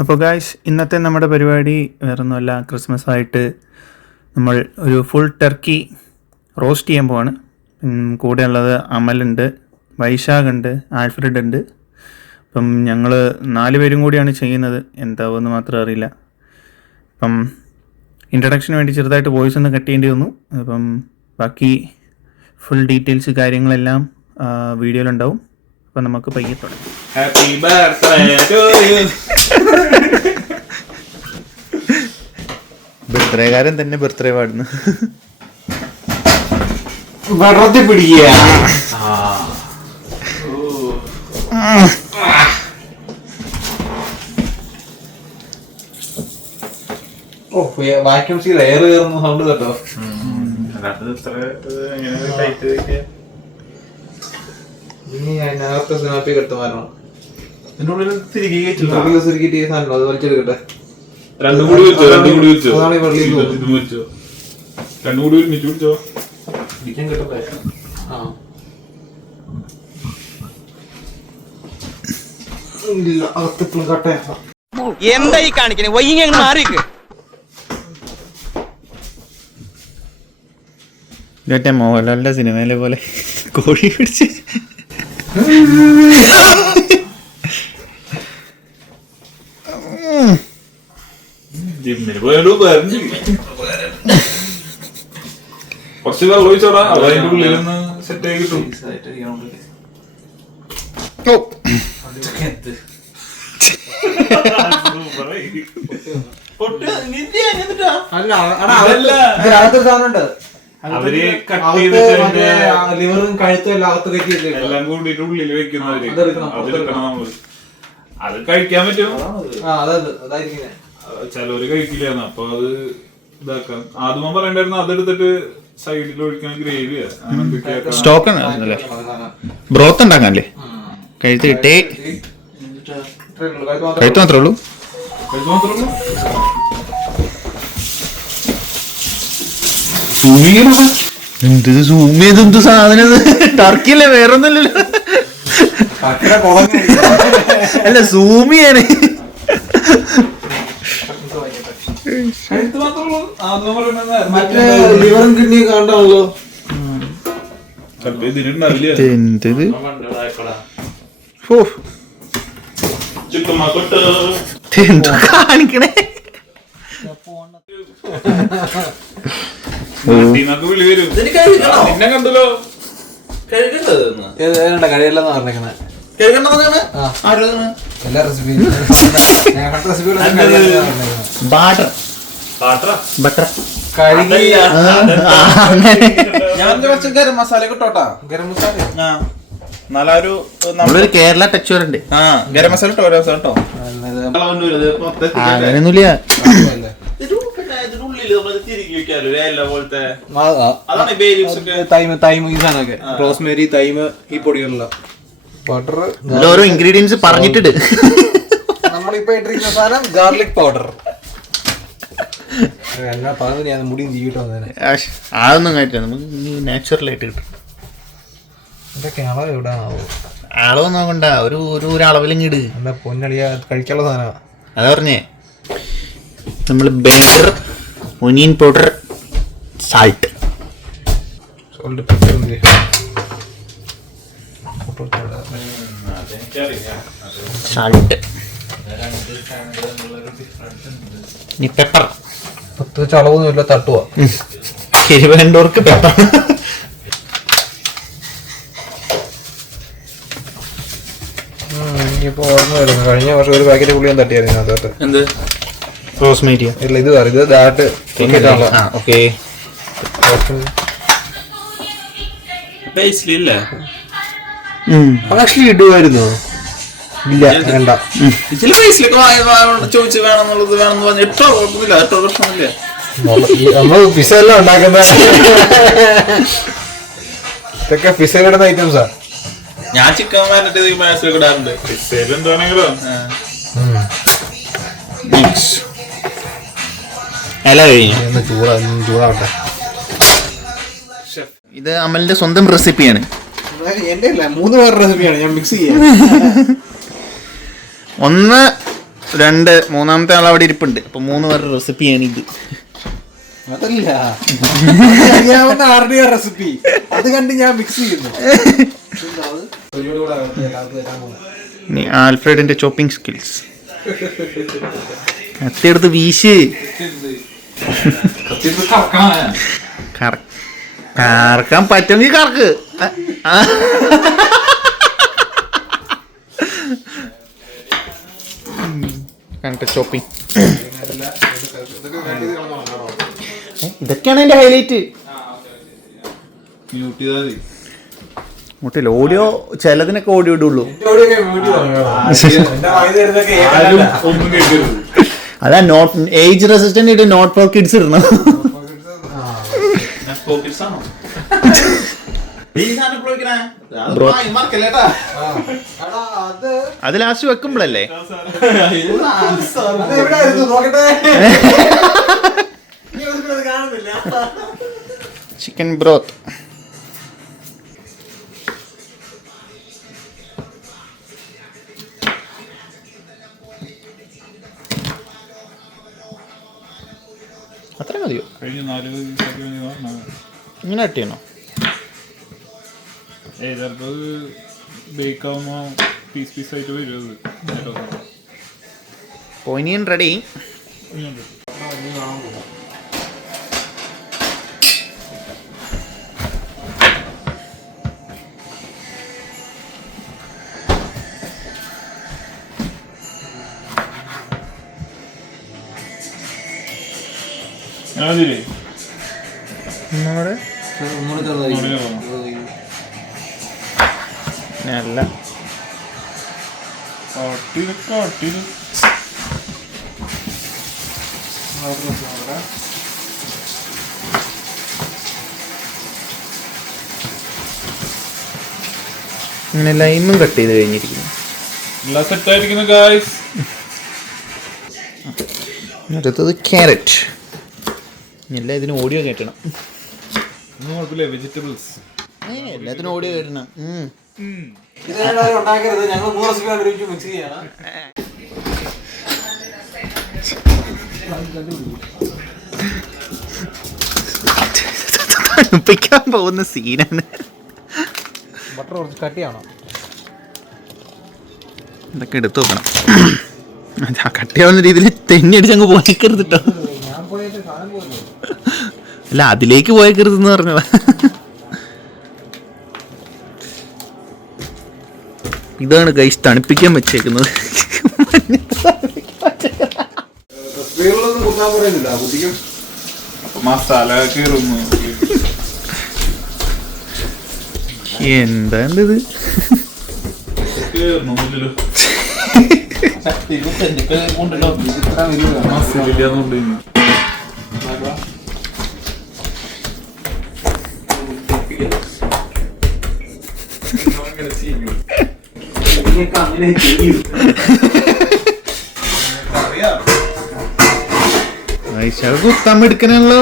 അപ്പോൾ ഗായ്സ്, ഇന്നത്തെ നമ്മുടെ പരിപാടി വേറൊന്നുമല്ല, ക്രിസ്മസ് ആയിട്ട് നമ്മൾ ഒരു ഫുൾ ടർക്കി റോസ്റ്റ് ചെയ്യാൻ പോവാണ്. കൂടെയുള്ളത് അമലുണ്ട്, വൈശാഖുണ്ട്, ആൽഫ്രഡ് ഉണ്ട്. അപ്പം ഞങ്ങൾ 4 പേരും കൂടിയാണ് ചെയ്യുന്നത്. എന്താവുമെന്ന് മാത്രം അറിയില്ല. അപ്പം ഇൻട്രഡക്ഷന് വേണ്ടി ചെറുതായിട്ട് വോയിസ് ഒന്ന് കട്ട് ചെയ്യേണ്ടി വന്നു. അപ്പം ബാക്കി ഫുൾ ഡീറ്റെയിൽസ് കാര്യങ്ങളെല്ലാം വീഡിയോയിലുണ്ടാവും. അപ്പം നമുക്ക് പയ്യെ തുടങ്ങാം. Happy birthday to you. ബർത്ത്ഡേക്കാരൻ തന്നെ ബർത്ത്ഡേ പാടുന്നു. വെറുതെ പിടിക്കുക. വാക്യൂം സീൽ എയർ കയറുന്ന സൗണ്ട് കേട്ടോ. ഇനി അതിനകത്ത് സ്നാപ്പി കെട്ട് മാറണം. സുരുക്കിട്ട് ഈ സാധനം അത് വലിച്ചെടുക്കട്ടെ. രണ്ടും കൂടി വെച്ചോ. അതാണ് ഈ വെള്ളിയിൽ രണ്ടും കൂടി ഒരുമിച്ച് പിടിച്ചോ. ഇരിക്കാൻ കിട്ടട്ടെ. ഇല്ല, അകത്തിപ്പോഴും കട്ടയാ. എന്താ ഈ കാണിക്കണേ? വൈകി അങ്ങ് മാറിക്ക്. മറ്റേ മോഹൻലാലിന്റെ സിനിമയിലെ പോലെ കോഴി പിടിച്ച് ജിമ്മിന് പോയാലും കുറച്ച് വെള്ളം ഒഴിച്ചോടാ. അതിന്റെ ഉള്ളിലൊന്ന് സെറ്റ് ആയി കിട്ടും. അവര് കട്ട് ചെയ്തിട്ട് ലിവറും കഴുത്തും എല്ലാം അകത്ത് കയറ്റി എല്ലാം കൂടിയിട്ട് ഉള്ളിൽ വെക്കുന്നവര് അതെടുക്കണം നമ്മള്. അത് കഴിക്കാൻ പറ്റും. ചിലവര് കഴിക്കില്ലാന്ന്. അപ്പൊ അത് ഇതാക്കാം. ആദ്യം പറയണ്ടായിരുന്നു അതെടുത്തിട്ട് സൈഡിൽ ഒഴിക്കാൻ ഗ്രേവിയാ സ്റ്റോക്ക് അല്ലേ, ബ്രോത്ത് ഉണ്ടാക്കാനല്ലേ. കഴുത്ത് കിട്ടേ, കഴുത്ത് മാത്രമേ ഉള്ളൂ. എന്ത് സൂം ചെയ്തെന്ത് സാധനം? ടർക്കിയല്ലേ, വേറൊന്നല്ലല്ലോ. അല്ല, സൂം ചെയ്യാന്. മറ്റേ ലിവറും കിഡ്നി കണ്ടാണല്ലോ. എന്തത് എന്തോ കാണിക്കണേ. വിളി വരും. നിന്നെ കണ്ടല്ലോ. കഴിയില്ലെന്ന് പറഞ്ഞേക്കണേ. എല്ലാ റെസിപ്പിയും ഗരം മസാല കിട്ടോട്ടാ. ഗരം മസാല നമ്മളൊരു കേരള ടച്ച് വരുന്നുണ്ട്. ഗരം മസാല ഇട്ടോ, ഗരം മസാല ഇട്ടോ. അങ്ങനെയൊന്നുമില്ല. റോസ്മേരി, തൈമ്, ഈ പൊടികളെല്ലാം. ബട്ടർ, ഓരോ ഇൻഗ്രീഡിയൻസ് പറഞ്ഞിട്ടുണ്ട്. നമ്മളിപ്പോ ഇട്ടിരിക്കുന്ന സാധനം ഗാർലിക് പൗഡർ. മുടിയും ജീവിട്ട് വന്നേനെ. അതൊന്നും കഴിച്ചില്ല, നമുക്ക് നാച്ചുറൽ ആയിട്ട് കിട്ടും. ഇതൊക്കെ അളവ് എവിടാണാവോ? അളവ് നോക്കണ്ട, ഒരു അളവിലെങ്കിൽ ഇട്. എന്താ പൊന്നളിയാ, കഴിക്കാനുള്ള സാധനമാണ്. അതാ പറഞ്ഞേ, നമ്മൾ bare, onion powder, salt. Salt, ഇനി പെപ്പർ. പ്രത്യേകിച്ച് അളവൊന്നുമില്ല, തട്ടുക. എരിവേണ്ടവർക്ക് പെപ്പർ. ഇനിയിപ്പോ ഓർമ്മ വരുന്നു, കഴിഞ്ഞ വർഷം ഒരു പാക്കറ്റ് പുളി ഞാൻ തട്ടിയായിരുന്നു അതോട്ട്. എന്ത് റോസ്മേരിയ? ഇല്ല, ഇത് വേറെ, ഇത് ദാട്ട് ടിക്കറ്റാണല്ലോ. ഓക്കെ. ആക്ച്വലി ഇടുമായിരുന്നോ? ഇല്ല, വേണ്ട. ചില പൈസയിലൊക്കെ ചോദിച്ചു വേണമെന്നുള്ളത് വേണമെന്ന് പറഞ്ഞ ഇട്ടോ കുഴപ്പമില്ല, ഇട്ടോ പ്രശ്നമില്ല. നമ്മൾ പിസ എല്ലാം ഉണ്ടാക്കുന്ന ഇതൊക്കെ പിസയിലിടുന്ന ഐറ്റംസാ. ഞാൻ ചിക്കൻ വന്നിട്ട് മനസ്സിലൊക്കെ ഇടാറുണ്ട്. എന്താണെങ്കിലോ അല്ല, കഴിഞ്ഞു. ചൂടാവട്ടെ. ഇത് അമലിന്റെ സ്വന്തം റെസിപ്പിയാണ്. എന്റെ അല്ല, 3 പേരുടെ റെസിപ്പിയാണ് ഞാൻ മിക്സ് ചെയ്യാം. ഒന്ന് മൂന്നാമത്തെ ആൾ അവിടെ ഇരിപ്പുണ്ട്. അപ്പൊ 3 പേരുടെ റെസിപ്പിയാണ് ഇത്. അതല്ല അറിയാവുന്ന ആരുടെ റെസിപ്പി അത് കണ്ട് ഞാൻ മിക്സ് ചെയ്യുന്നു. ഇനി ആൽഫ്രഡിന്റെ ചോപ്പിംഗ് സ്കിൽസ്. കത്തിയെടുത്ത് വീശ്. കറക്കാൻ പറ്റുമെങ്കിൽ കറക്ക്. കണ്ടിട്ട് ചോപ്പിംഗ്. ഇതൊക്കെയാണ് എന്റെ ഹൈലൈറ്റ്. മുട്ടിൽ ഓഡിയോ ചിലതിനൊക്കെ ഓഡിയോ ഇടുള്ളൂ. അതാ നോട്ട് ഏജ് റെസിസ്റ്റന്റ് ഇട്ട് നോട്ട് ഫോർ കിഡ്സ് ഇടണം. അത് ലാസ്റ്റ് വെക്കുമ്പോഴല്ലേ ചിക്കൻ ബ്രോത്ത്. അത്ര മതിയോ? ഇങ്ങനെ കട്ട് ചെയ്യണോ? ചിലപ്പോ ബേക്കാവുമ്പോ പീസ് ആയിട്ട് വരും. Onion ready. നല്ല ഇങ്ങനെ ലൈമും കട്ട് ചെയ്ത് കഴിഞ്ഞിരിക്കുന്നു. അടുത്തത് ക്യാരറ്റ്. എല്ലാം ഇതിന് ഓഡിയോ കേട്ടണം. വെജിറ്റബിൾസ് എല്ലാത്തിനും ഓഡിയോ കേട്ടണം. തണുപ്പിക്കാൻ പോകുന്ന സീനാണ്. ബട്ടർ കുറച്ച് കട്ടിയാണോ? ഇതൊക്കെ എടുത്തു നോക്കണം. കട്ടിയാവുന്ന രീതിയിൽ തെന്നിയടിച്ച് അങ്ങ് പോയേക്കരുത് കേട്ടോ. അല്ല അതിലേക്ക് പോയേക്കരുത് എന്ന് പറഞ്ഞതാ. ഇതാണ് ഗൈസ് തണുപ്പിക്കാൻ വെച്ചേക്കുന്നത്. മസാല കയറുന്നു. എന്താണ്ടത്? കുത്താൻ എടുക്കണല്ലോ.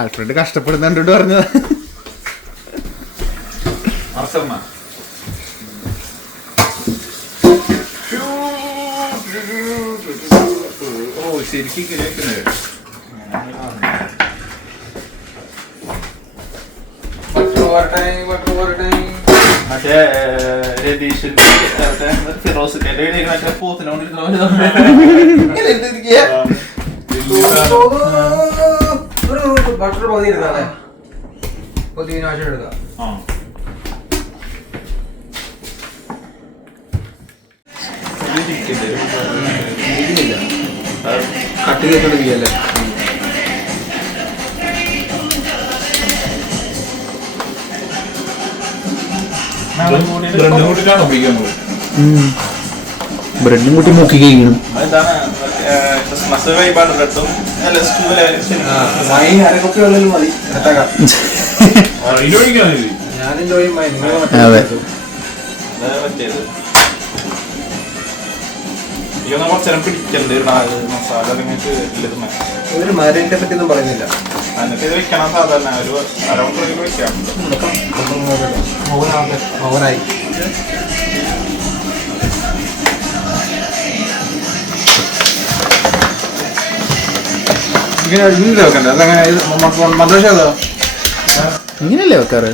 ആൽഫ്രണ്ട് കഷ്ടപ്പെടുന്നുണ്ട് പറഞ്ഞത്. മറ്റേ രതീഷിന്റെ ഫിറോസിന്റെ മറ്റേ പോത്തിനോണ്ടിരുന്ന ബട്ടർ പൊതി എടുക്കാം. പൊതിന് ആവശ്യം എടുക്കാം. കട്ട് ചെയ്തിട്ടില്ലേ? ബ്രെഡും കൂട്ടി മുക്കി കഴിക്കണം. ക്രിസ്മസ് വൈബാണ്. ബ്രെഡും അതെ ഇതൊന്ന് കുറച്ചേരം പിടിക്കണ്ടേ മസാല ഇറങ്ങിയിട്ട് ഒരു മരന്റെ പറ്റി ഒന്നും പറയുന്നില്ല. എന്നിട്ട് ഇത് വെക്കണം. സാധാരണ ഒരു അരമണിക്കൂർ വെക്കാം. ഓവനായി. ഇങ്ങനെ ഇങ്ങനെ വെക്കണ്ടേ? അതങ്ങനെ മദ്രസ അതോ ഇങ്ങനെയല്ലേ വെക്കാറ്?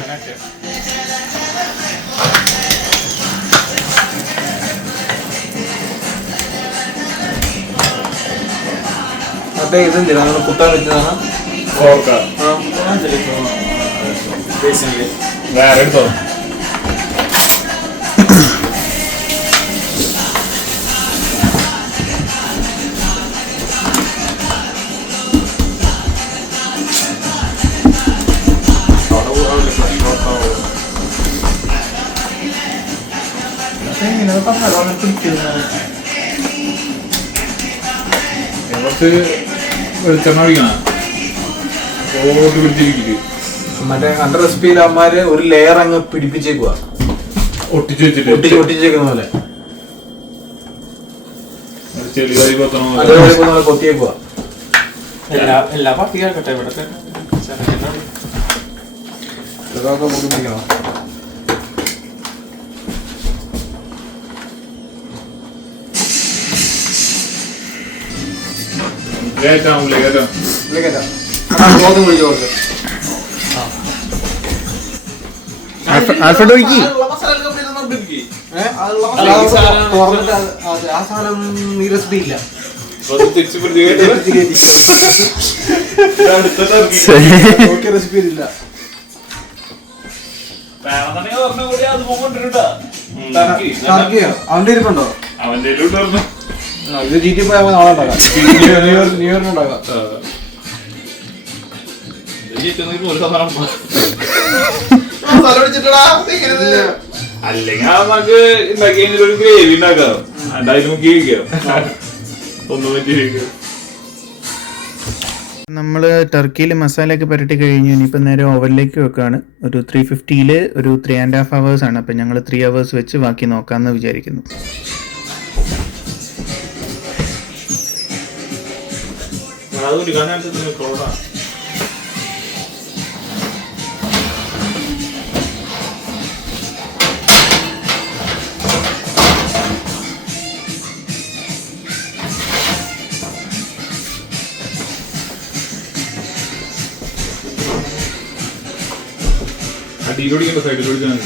മറ്റേ ഇതെന്തിനാ നമ്മൾ കുത്താൻ വെച്ചതാണ്. വേറെ എടുത്തോ. കുറച്ച് വെളിച്ചെണ്ണ ഒഴിക്കണം. ഓട്ട് പിടിച്ചിരിക്കില്ല. മറ്റേ കണ്ട റെസിപ്പിയിൽ അമ്മമാര് ഒരു ലെയർ അങ്ങ് പിടിപ്പിച്ചേക്കുക, ഒട്ടിച്ച് വെച്ചിട്ട് ഒട്ടിച്ചേക്കുന്ന പോലെ ചെളികായി കൊത്തണ അതേപോലെ കൊത്തിയേക്കുക. എല്ലാ പത്തിയാക്കട്ടെ ഇവിടെ ഇതൊക്കെ പൊട്ടിപ്പിടിക്കണം. ഗോതമ്പ് പിടിച്ചു കൊടുത്ത് ആൽഫ്രഡ് ഒഴിക്കി. ആ സാധനം ഈ റെസിപ്പി ഇല്ല. റെസിപ്പി ഇല്ല. അവന്റെ ഇരിപ്പുണ്ടോ? അവന്റെ ഇത് GTA പോയാൽ നാളെ ഉണ്ടാകാം. ന്യൂ ഇയറിന് ഉണ്ടാകാം. അല്ലെങ്കിൽ നമുക്ക് ഉണ്ടാക്കി കഴിഞ്ഞിട്ട് ഒരു ഗ്രേവി ഉണ്ടാക്കാം. അതിന് മുക്കി കഴിക്കാം. ഒന്നും പറ്റി നമ്മൾ ടർക്കിയിൽ മസാലയൊക്കെ പുരട്ടി കഴിഞ്ഞു. ഇനിയിപ്പോൾ നേരെ ഓവനിലേക്ക് വെക്കുകയാണ്. ഒരു 350 ഒരു 3.5 hours ആണ്. അപ്പം ഞങ്ങൾ 3 hours വെച്ച് ബാക്കി നോക്കാമെന്ന് വിചാരിക്കുന്നു. അടിയിലൊടിക്കണ്ട, സൈഡിലൊടിക്കാൻ.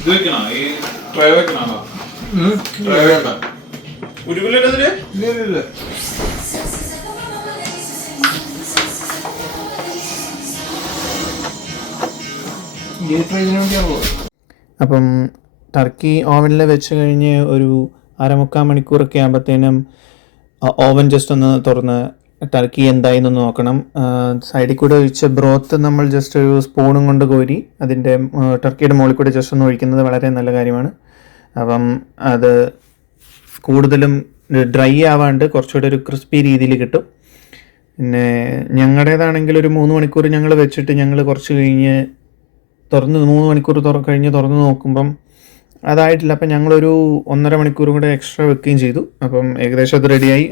ഇത് വെക്കണോ? ഈ ട്രേ വെക്കണോ? ട്രേ വെക്കണം. ഉരുവില്ലതില് അപ്പം ടർക്കി ഓവനിൽ വെച്ച് കഴിഞ്ഞ് ഒരു 1/4 മണിക്കൂറൊക്കെ ആകുമ്പോഴത്തേനും ഓവൻ ജസ്റ്റ് ഒന്ന് തുറന്ന് ടർക്കി എന്തായെന്ന് നോക്കണം. സൈഡിൽ കൂടെ ഒഴിച്ച ബ്രോത്ത് നമ്മൾ ജസ്റ്റ് ഒരു സ്പൂണും കൊണ്ട് കോരി അതിൻ്റെ ടർക്കിയുടെ മുകളിൽ കൂടെ ജസ്റ്റ് ഒന്ന് ഒഴിക്കുന്നത് വളരെ നല്ല കാര്യമാണ്. അപ്പം അത് കൂടുതലും ഡ്രൈ ആവാണ്ട് കുറച്ചുകൂടെ ഒരു ക്രിസ്പി രീതിയിൽ കിട്ടും. പിന്നെ ഞങ്ങളുടേതാണെങ്കിൽ ഒരു 3 മണിക്കൂർ ഞങ്ങൾ വെച്ചിട്ട് ഞങ്ങൾ കുറച്ച് കഴിഞ്ഞ് 3 മണിക്കൂർ കഴിഞ്ഞ് തുറന്ന് നോക്കുമ്പം അതായിട്ടില്ല. അപ്പം ഞങ്ങളൊരു 1.5 മണിക്കൂർ കൂടെ എക്സ്ട്രാ വെക്കുകയും ചെയ്തു. അപ്പം ഏകദേശം അത് റെഡിയായി.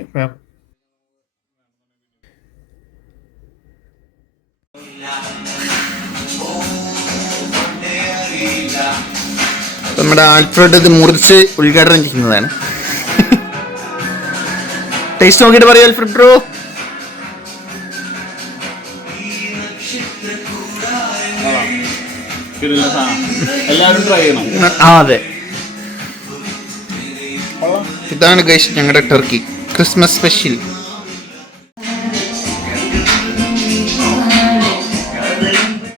നമ്മുടെ ആൽഫ്രഡ് ഇത് മുറിച്ച് ഉദ്ഘാടനം ചെയ്യുന്നതാണ്. ടേസ്റ്റ് നോക്കിയിട്ട് പറയൂ ആൽഫ്രഡ് ബ്രോ. എല്ലാവരും ട്രൈ ചെയ്യണം. അതെ, ഇതാണ് ഗൈസ് ഞങ്ങളുടെ ടർക്കി ക്രിസ്മസ് സ്പെഷ്യൽ.